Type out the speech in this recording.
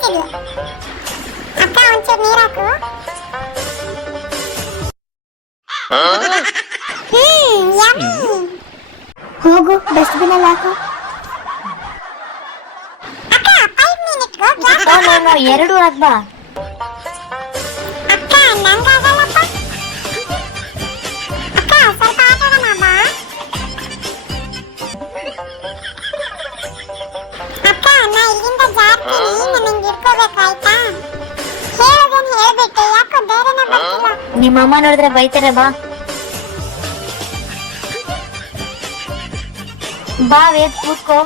ಆಯ್ತಿದ್ಲು. ಅಕ್ಕ ಒಂಚೂರು ನೀರ್ ಹಾಕು. ಯಮ್ಮಿ. ಹೋಗು ಡಸ್ಟ್ಬಿನ್ ಅಲ್ಲಿ ಹಾಕು. ಅಕ್ಕ 5 ಮಿನಿಟ್ ಎರಡು ಹಾಕ್ಬಾ. ಅಕ್ಕ ನಂಗಾಗಲ್ಲಪ್ಪ. ಅಕ್ಕ ಸ್ವಲ್ಪ ಆಟಾಡೋಣ ಬಾ. ಅಕ್ಕ ನಾ ಇಲ್ಲಿಂದ ಜಾರ್ತೀನಿ, ನನಗೆ ಇಟ್ಕೋಬೇಕಾಯ್ತಾ? ಹೇಳೋದನ್ನ ಹೇಳ್ಬಿಟ್ಟೆ, ಯಾಕೋ ಬೇರೆನೇ ಬರ್ತಿಲ್ಲ. ನಿಮ್ಮಮ್ಮ ನೋಡಿದ್ರೆ ಬೈತಾರೆ ಬಾ. ಬಾ ವೇದ್ ಕೂತ್ಕೋ.